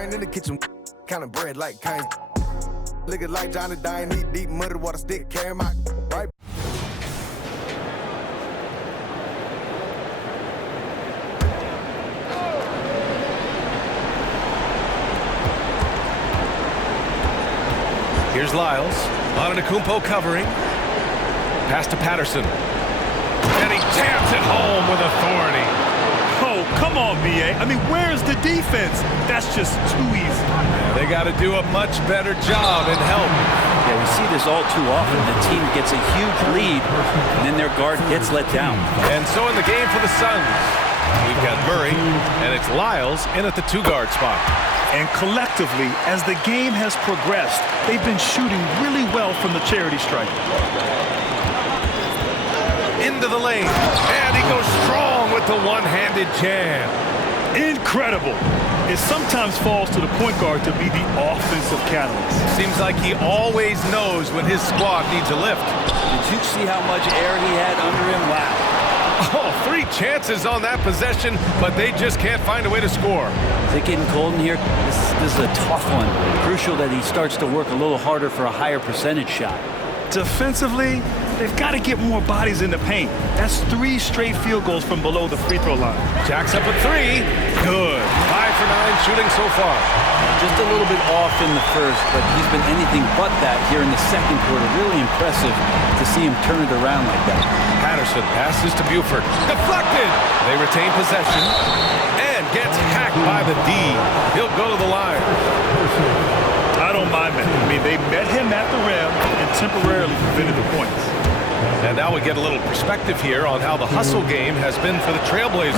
Brian in the kitchen, kind of bread like kind. Look at like Johnny Dine, eat deep muddy water stick, carry my right. Here's Lyles. Antetokounmpo covering. Pass to Patterson. And he jams it home with authority. Oh, come on, B.A. I mean, where's the defense? That's just too easy. Yeah, they got to do a much better job in help. Yeah, we see this all too often. The team gets a huge lead, and then their guard gets let down. And so in the game for the Suns, we've got Murray, and it's Lyles in at the two-guard spot. And collectively, as the game has progressed, they've been shooting really well from the charity stripe. Into the lane, and he goes strong with the one-handed jam. Incredible. It sometimes falls to the point guard to be the offensive catalyst. Seems like he always knows when his squad needs a lift. Did you see how much air he had under him? Wow. Oh, 3 chances on that possession, but they just can't find a way to score. Is it getting cold in here? This is a tough one. Crucial that he starts to work a little harder for a higher percentage shot. Defensively, they've got to get more bodies in the paint. That's 3 straight field goals from below the free throw line. Jacks up a 3. Good. 5 for 9 shooting so far. Just a little bit off in the first, but he's been anything but that here in the second quarter. Really impressive to see him turn it around like that. Patterson passes to Buford. Deflected. They retain possession and gets hacked by the D. He'll go to the line. I don't mind that. I mean, they met him at the rim and temporarily prevented the points. And now we get a little perspective here on how the hustle game has been for the Trailblazers.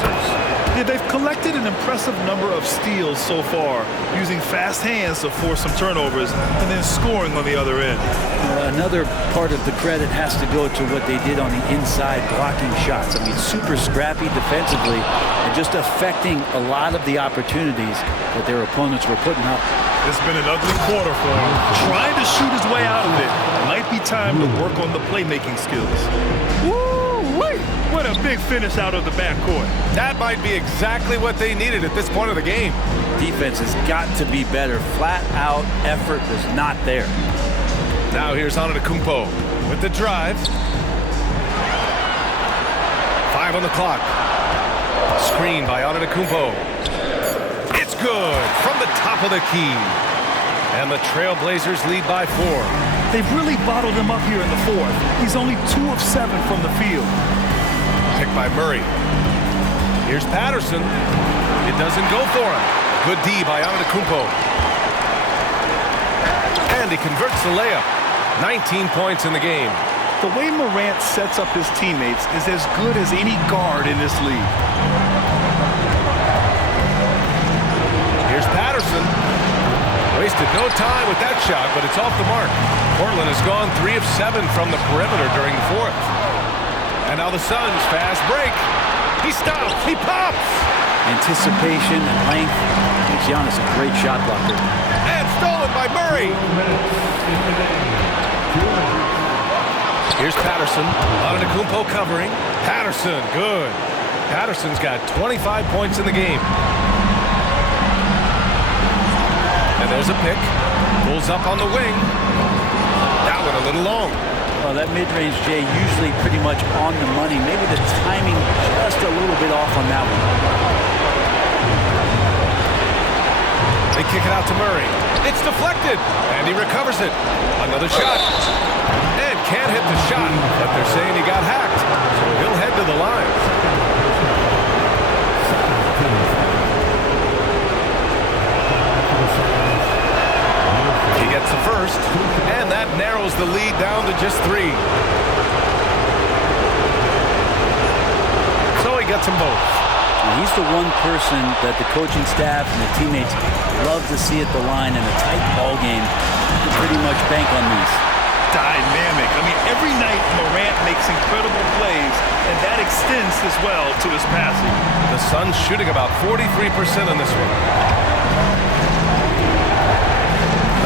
Yeah, they've collected an impressive number of steals so far, using fast hands to force some turnovers and then scoring on the other end. Another part of the credit has to go to what they did on the inside blocking shots. I mean, super scrappy defensively and just affecting a lot of the opportunities that their opponents were putting up. It's been an ugly quarter for him. Trying to shoot his way out of it. Might be time to work on the playmaking skills. Woo-wee! What a big finish out of the backcourt. That might be exactly what they needed at this point of the game. Defense has got to be better. Flat out effort was not there. Now here's Antetokounmpo with the drive. 5 on the clock. Screen by Antetokounmpo. It's good from the top of the key. And the Trailblazers lead by 4. They've really bottled him up here in the fourth. He's only 2 of 7 from the field. Picked by Murray. Here's Patterson. It doesn't go for him. Good D by Antetokounmpo. And he converts the layup. 19 points in the game. The way Morant sets up his teammates is as good as any guard in this league. Here's Patterson. Wasted no time with that shot, but it's off the mark. Portland has gone 3 of 7 from the perimeter during the fourth. And now the Suns fast break. He stops. He pops. Anticipation and length makes Giannis a great shot blocker. And stolen by Murray. Here's Patterson. Antetokounmpo covering. Patterson, good. Patterson's got 25 points in the game. And there's a pick. Pulls up on the wing. That one a little long. Well, that mid-range, Jay, usually pretty much on the money. Maybe the timing just a little bit off on that one. They kick it out to Murray. It's deflected, and he recovers it. Another shot. And can't hit the shot, but they're saying he got hacked, so he'll head to the line. He gets the first, and that narrows the lead down to just 3. So he gets them both. And he's the one person that the coaching staff and the teammates love to see at the line in a tight ball game. You can pretty much bank on these. Dynamic. I mean, every night Morant makes incredible plays, and that extends as well to his passing. The Suns shooting about 43% on this one.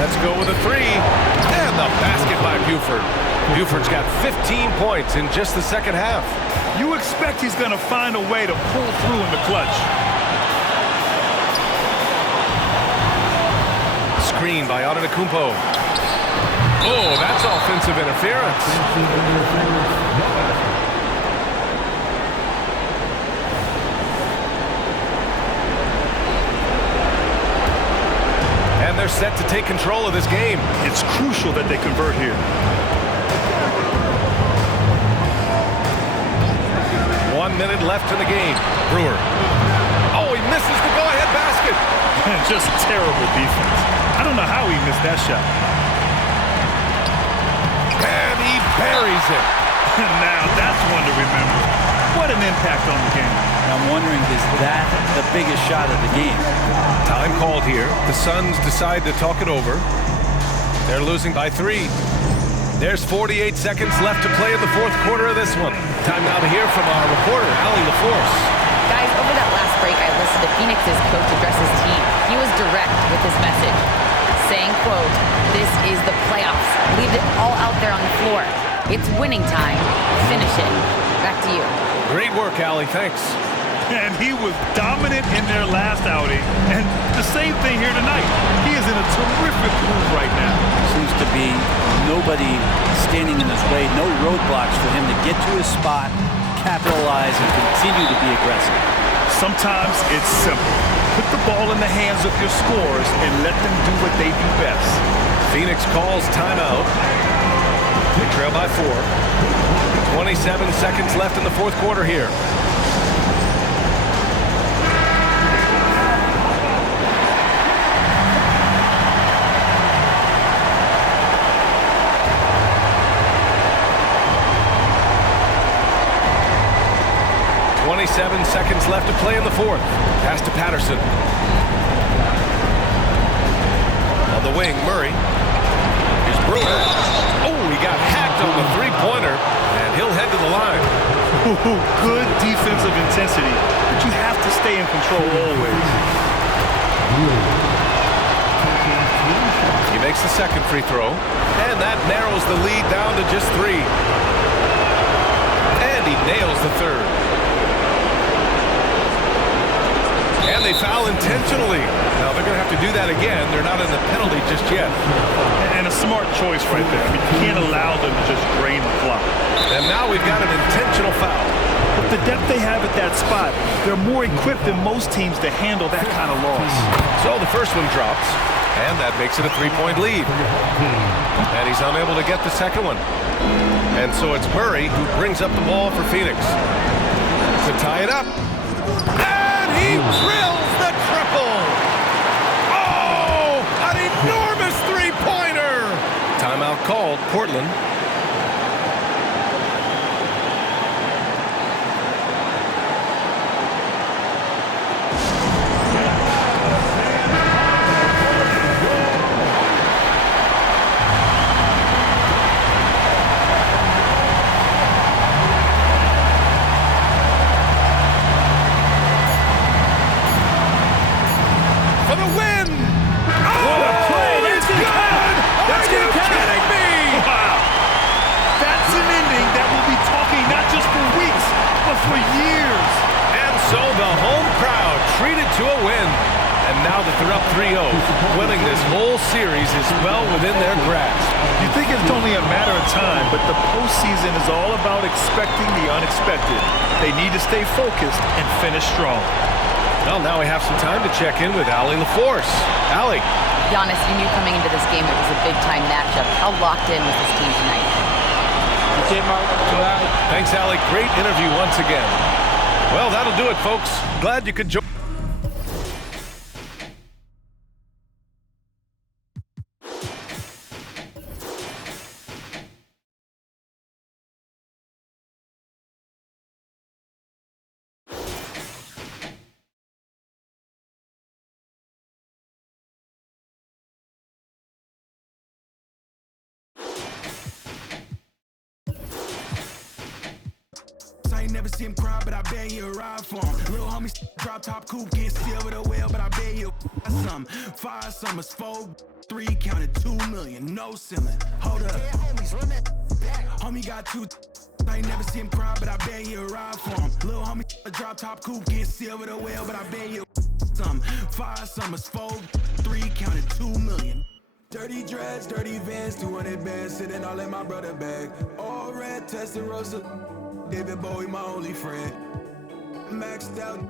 Let's go with a 3. And the basket by Buford. Buford's got 15 points in just the second half. You expect he's going to find a way to pull through in the clutch. screen by Antetokounmpo. Oh, that's offensive interference. And they're set to take control of this game. It's crucial that they convert here. 1 minute left in the game. Brewer. Oh, he misses the go-ahead basket. Just terrible defense. I don't know how he missed that shot. And he buries it. Now that's one to remember. What an impact on the game. I'm wondering, is that the biggest shot of the game? Time called here. The Suns decide to talk it over. They're losing by 3. There's 48 seconds left to play in the fourth quarter of this one. Time now to hear from our reporter, Allie LaForce. Guys, over that last break, I listened to Phoenix's coach address his team. He was direct with his message, saying, quote, "This is the playoffs. Leave it all out there on the floor. It's winning time. Finish it." Back to you. Great work, Allie. Thanks. And he was dominant in their last outing. And the same thing here tonight. He is in a terrific move right now. Seems to be nobody standing in his way, no roadblocks for him to get to his spot, capitalize, and continue to be aggressive. Sometimes it's simple. Put the ball in the hands of your scorers and let them do what they do best. Phoenix calls timeout. They trail by 4. 27 seconds left in the fourth quarter here. Seconds left to play in the fourth. Pass to Patterson. On the wing, Murray. Here's Brewer. Oh, he got hacked on the three-pointer, and he'll head to the line. Good defensive intensity, but you have to stay in control always. He makes the second free throw, and that narrows the lead down to just 3. And he nails the third. And they foul intentionally. Now they're going to have to do that again. They're not in the penalty just yet. And a smart choice right there. I mean, you can't allow them to just drain the clock. And now we've got an intentional foul. With the depth they have at that spot, they're more equipped than most teams to handle that kind of loss. So the first one drops, and that makes it a 3-point lead. And he's unable to get the second one. And so it's Murray who brings up the ball for Phoenix to tie it up. He drills the triple! Oh, an enormous three-pointer! Timeout called, Portland. For years. And so the home crowd treated to a win. And now that they're up 3-0, winning this whole series is well within their grasp. You think it's only a matter of time, but the postseason is all about expecting the unexpected. They need to stay focused and finish strong. Well, now we have some time to check in with Allie LaForce. Allie. Giannis, you knew coming into this game it was a big-time matchup. How locked in was this team tonight? Thanks, Allie. Great interview once again. Well, that'll do it, folks. Glad you could join. I ain't never seen him cry, but I bet you ride for him. Little homie drop top coupe, can't steal with a whale, but I bet you some. 5 summers, 4, 3, counted 2 million, no ceiling. Hold up. Homie got 2. I ain't never seen him cry, but I bet you ride for him. Little homie drop top coupe, can't steal with a whale, but I bet you some. 5 summers, 4, 3, counted 2 million. Dirty dreads, dirty Vans, 200 bands, sitting all in my brother bag. All red, Testarossa, David Bowie, my only friend. Maxed out.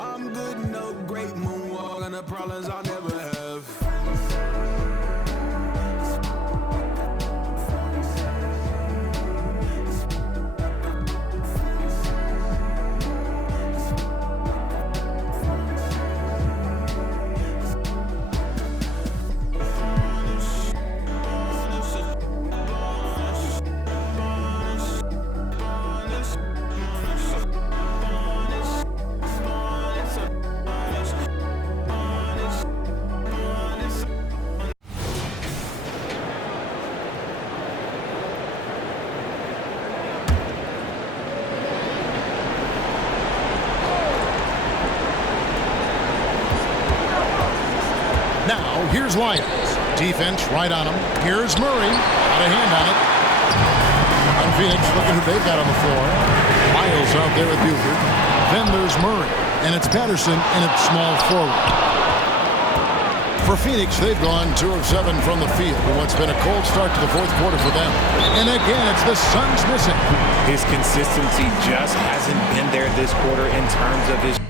I'm good, no great moonwalk, and the problems I'll never have. Now, here's Lyons. Defense right on him. Here's Murray. Out of hand on it. On Phoenix, looking who they've got on the floor. Miles out there with Buford. Then there's Murray. And it's Patterson in at small forward. For Phoenix, they've gone 2 of 7 from the field in what's been a cold start to the fourth quarter for them. And again, it's the Suns missing. His consistency just hasn't been there this quarter in terms of his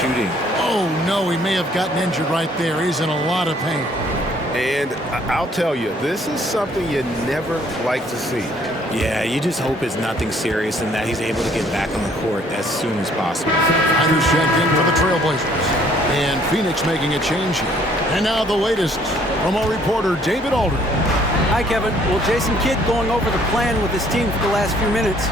shooting. Oh, no, he may have gotten injured right there. He's in a lot of pain. And I'll tell you, this is something you never like to see. Yeah, you just hope it's nothing serious and that he's able to get back on the court as soon as possible. Riders checked in for the Trailblazers. And Phoenix making a change here. And now the latest from our reporter, David Alder. Hi, Kevin. Well, Jason Kidd going over the plan with his team for the last few minutes.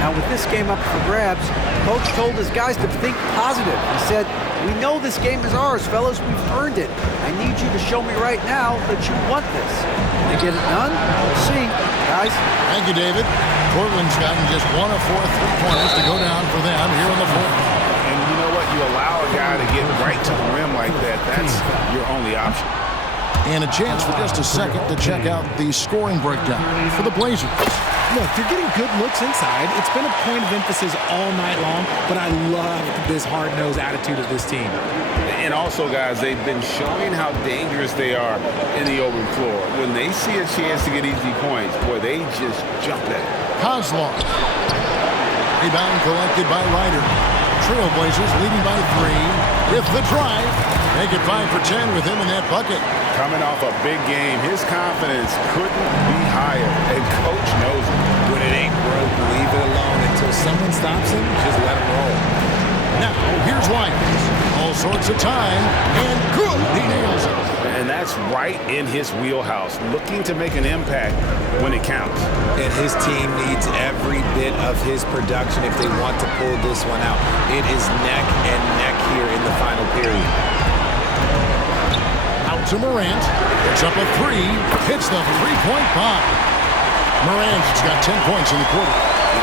Now, with this game up for grabs, Coach told his guys to think positive. He said, "We know this game is ours, fellas. We've earned it. I need you to show me right now that you want this." They get it done? We'll see, guys. Thank you, David. Portland's gotten just 1 of 4 3-pointers to go down for them here in the fourth. And you know what? You allow a guy to get right to the rim like that, that's your only option. And a chance for just a second to check out the scoring breakdown for the Blazers. Look, you're getting good looks inside. It's been a point of emphasis all night long, but I love this hard-nosed attitude of this team. And also, guys, they've been showing how dangerous they are in the open floor. When they see a chance to get easy points, boy, they just jump at it. Kozlov. Rebound collected by Ryder. Trailblazers leading by 3. With the drive, make it 5 for 10 with him in that bucket. Coming off a big game, his confidence couldn't be higher, and Coach knows it. When it ain't broke, leave it alone until someone stops him. Just let him roll. Now, here's Lyons. All sorts of time, and good, he nails it. And that's right in his wheelhouse, looking to make an impact when it counts. And his team needs every bit of his production if they want to pull this one out. It is neck and neck here in the final period. Out to Morant. It's up a 3. Hits the 3-point bomb. Morant's got 10 points in the quarter.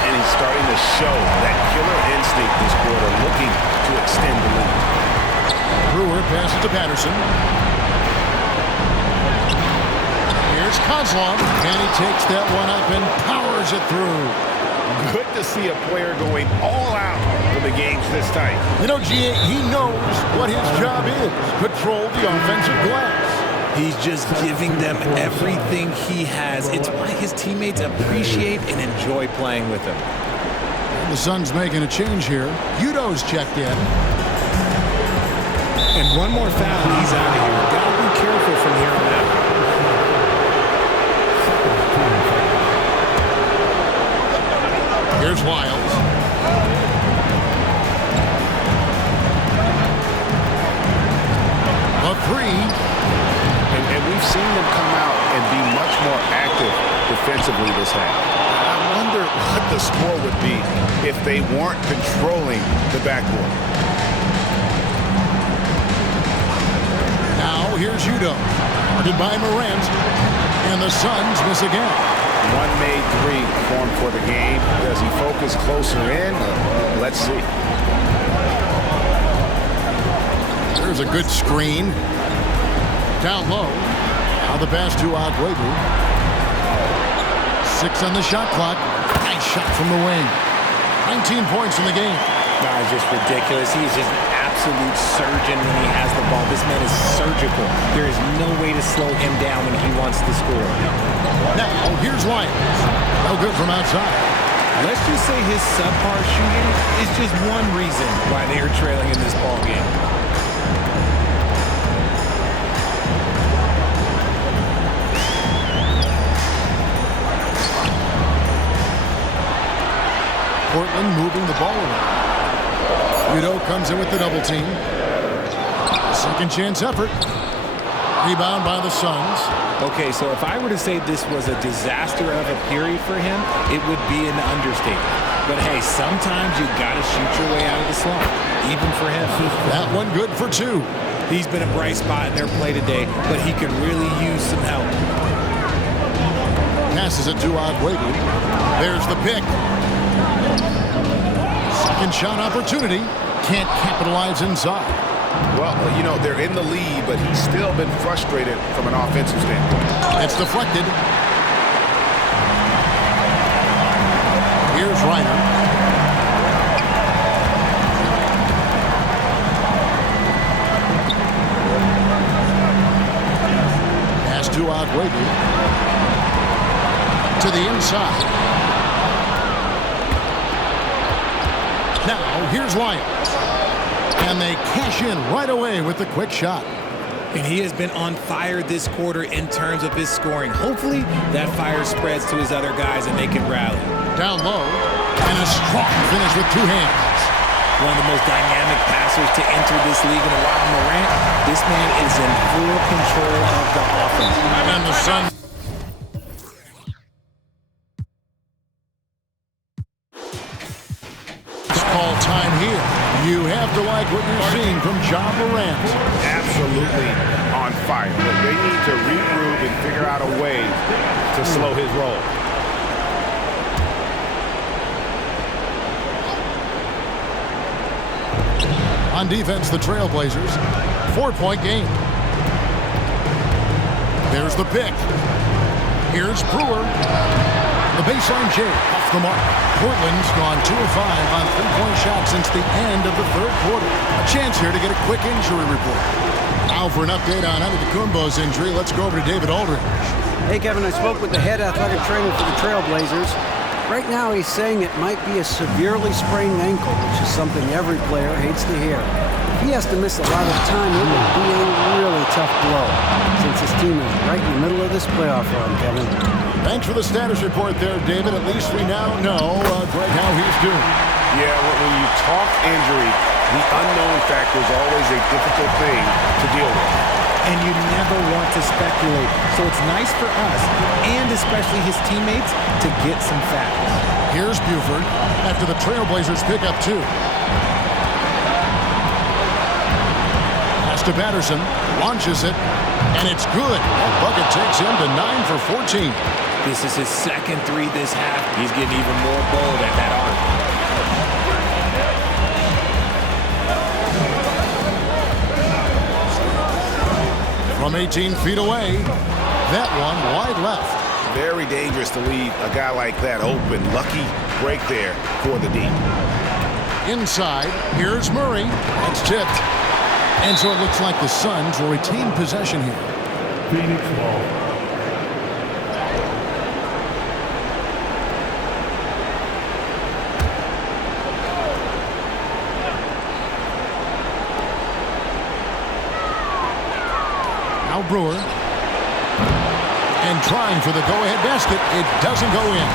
And he's starting to show that killer instinct this quarter, looking to extend the lead. Brewer passes to Patterson. Here's Kozlov, and he takes that one up and powers it through. Good to see a player going all out for the games this tight. You know, G.A., he knows what his job is. Control the offensive glass. He's just giving them everything he has. It's why his teammates appreciate and enjoy playing with him. The Suns making a change here. Udo's checked in. And one more foul, and he's out of here. Gotta be careful from here on out. Here's Wiles. A 3. And we've seen them come out and be much more active defensively this half. I wonder what the score would be if they weren't controlling the backcourt. Now here's Udo. Guarded by Morant. And the Suns miss again. One made 3 formed for the game. Does he focus closer in? Let's see. There's a good screen. Down low. Now the pass to Aguero. 6 on the shot clock. Nice shot from the wing. 19 points in the game. No, it's just ridiculous. He's just an absolute surgeon when he has the ball. This man is surgical. There is no way to slow him down when he wants to score. Now, here's Lyons. No good from outside. Let's just say his subpar shooting is just one reason why they are trailing in this ball game. Portland moving the ball around. Udo comes in with the double team. Second chance effort. Rebound by the Suns. Okay, so if I were to say this was a disaster of a period for him, it would be an understatement. But hey, sometimes you got to shoot your way out of the slump, even for him. That one good for 2. He's been a bright spot in their play today, but he could really use some help. Passes it to Ogwegu. There's the pick. Second shot opportunity. Can't capitalize inside. Well, you know, they're in the lead, but he's still been frustrated from an offensive standpoint. It's deflected. Here's Reiner. Pass to Ogwegu. To the inside. Now, here's Lyons. And they cash in right away with the quick shot. And he has been on fire this quarter in terms of his scoring. Hopefully, that fire spreads to his other guys and they can rally. Down low, and a strong finish with 2 hands. One of the most dynamic passers to enter this league in a while. Morant, this man is in full control of the offense. And then the Suns. Call time here. You have to like what you're seeing from Ja Morant. Absolutely on fire. But they need to regroup and figure out a way to slow his roll. On defense, the Trailblazers. 4-point game. There's the pick. Here's Brewer. The baseline J off the mark. Portland's gone 2 of 5 on 3-point shots since the end of the third quarter. A chance here to get a quick injury report. Now for an update on Antetokounmpo's injury, let's go over to David Aldridge. Hey, Kevin, I spoke with the head athletic trainer for the Trailblazers. Right now, he's saying it might be a severely sprained ankle, which is something every player hates to hear. If he has to miss a lot of time, it will be a really tough blow, since his team is right in the middle of this playoff run, Kevin. Thanks for the status report there, David. At least we now know, Greg, how he's doing. Yeah, when you talk injury, the unknown factor is always a difficult thing to deal with. And you never want to speculate. So it's nice for us, and especially his teammates, to get some facts. Here's Buford after the Trailblazers pick up 2. Pass to Patterson, launches it, and it's good. That bucket takes him to 9 for 14. This is his second 3 this half. He's getting even more bold at that arc. From 18 feet away, that one wide left. Very dangerous to leave a guy like that open. Lucky break there for the D. Inside, here's Murray. That's tipped. And so it looks like the Suns will retain possession here. Phoenix ball. Now Brewer. And trying for the go-ahead basket. It doesn't go in.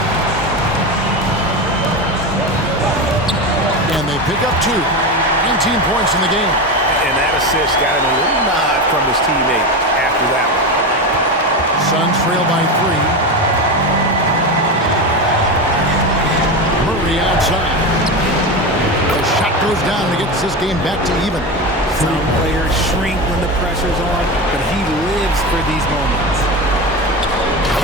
And they pick up 2. 19 points in the game. And that assist got him a little nod from his teammate after that one. Suns trail by 3. Murray outside. The shot goes down and gets this game back to even. Some players shrink when the pressure's on, but he lives for these moments.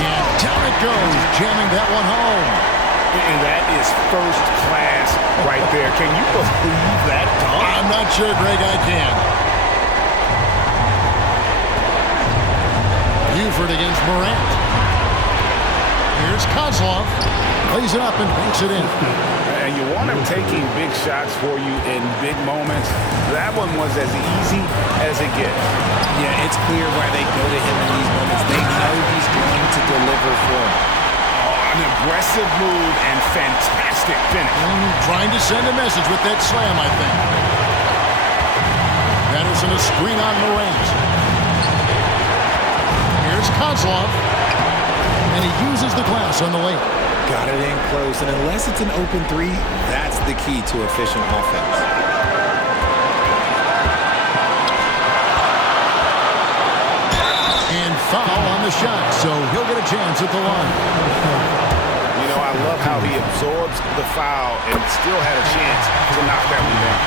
And down it goes, jamming that one home. And that is first class right there. Can you believe that dunk? I'm not sure, Greg, I can. Buford against Morant. Here's Kozlov. Lays it up and banks it in. And you want him taking big shots for you in big moments. That one was as easy as it gets. Yeah, it's clear why they go to him in these moments. They know he's going to deliver for them. Oh, an aggressive move and fantastic finish. Trying to send a message with that slam, I think. Patterson a screen on Morant. Here's Kozlov. And he uses the glass on the lane. Got it in close, and unless it's an open three, that's the key to efficient offense. And foul on the shot, so he'll get a chance at the line. You know, I love how he absorbs the foul and still had a chance to knock that one down.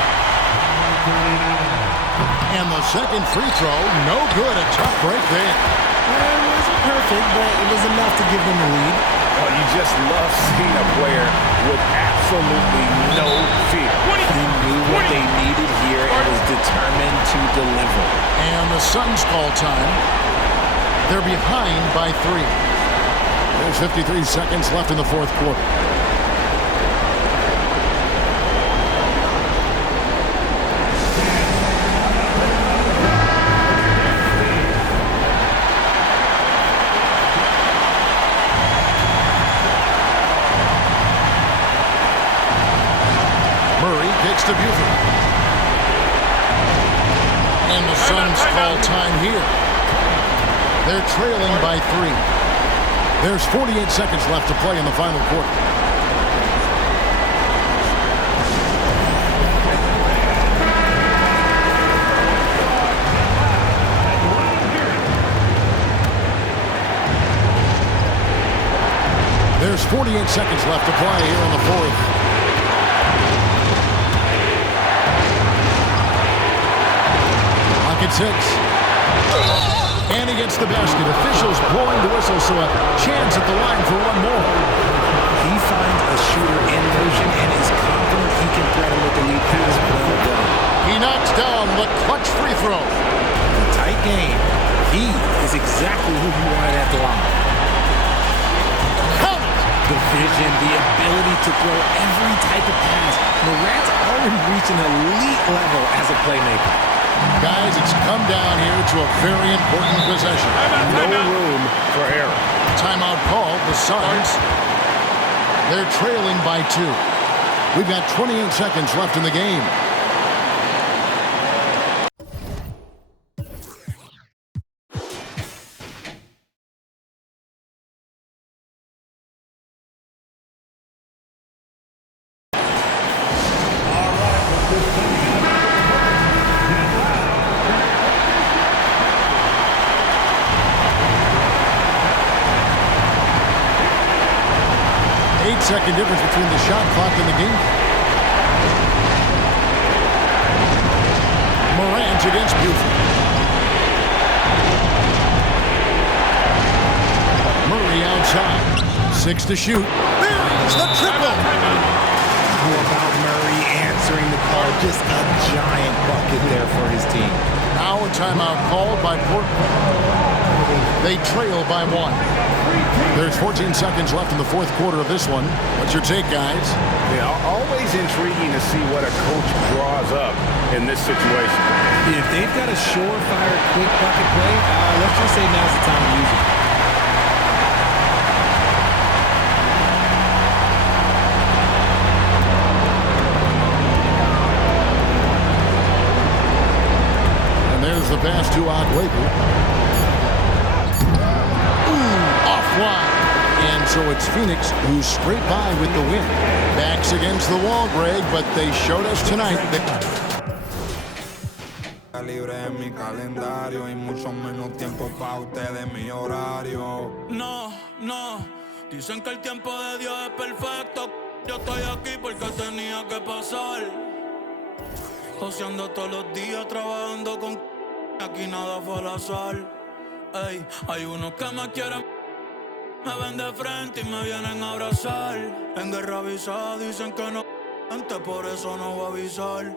And the second free throw, no good. A tough break there. It wasn't perfect, but it was enough to give them the lead. Oh, you just love seeing a player with absolutely no fear. He knew what they needed here and was determined to deliver. And the Suns call time. They're behind by 3. There's 53 seconds left in the fourth quarter. To Buford. And the Suns call time here. They're trailing by 3. There's 48 seconds left to play in the final quarter. There's 48 seconds left to play here in the fourth. At 6. And he gets the basket. Officials blowing the whistle, so a chance at the line for one more. He finds a shooter in motion and is confident he can threaten with the lead pass. Well done. He knocks down the clutch free throw. A tight game. He is exactly who you wanted at the line. Count it. The vision, the ability to throw every type of pass. Morant's already reached an elite level as a playmaker. Guys, it's come down here to a very important possession. No room for error. Timeout called. The Suns, they're trailing by 2. We've got 28 seconds left in the game. Second difference between the shot clock and the game. Morant against Buford. Murray outside. 6 to shoot. There's the triple. How about Murray answering the call? Just a giant bucket there for his team. Now a timeout called by Portland. They trail by 1. There's 14 seconds left in the fourth quarter of this one. What's your take, guys? Yeah, always intriguing to see what a coach draws up in this situation. If they've got a surefire, quick bucket play, let's just say now's the time to use it. And there's the pass to Aguayo. And so it's Phoenix who's straight by with the win. Backs against the wall, Greg, but they showed us tonight that libre en mi calendario y mucho menos tiempo para ustedes mi horario. No, dicen que el tiempo de Dios es perfecto. Yo estoy aquí porque tenía que pasar. Joseando todos los días, trabajando con aquí nada fue al azar. Ey, hay unos que me quieren, me ven de frente y me vienen a abrazar. En guerra avisada dicen que no, antes por eso no voy a avisar.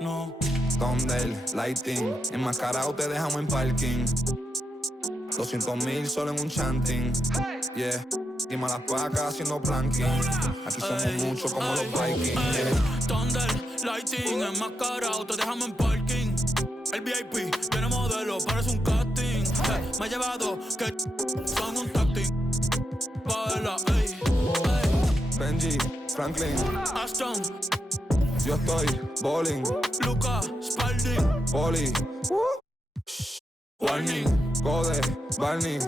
No. Thunder, lighting, enmascarado te dejamos en parking. 200,000 solo en un chanting. Yeah, Y malas pacas haciendo planking. Aquí somos muchos como los Vikings. Thunder, lighting, enmascarado, te dejamos en parking. El VIP tiene modelo, parece un casting. Me ha llevado que son un tacting. Baila, ey, ey. Benji, Franklin, Ashton, yo estoy bowling. Luca, Spalding, Poli, warning, Code, Barney.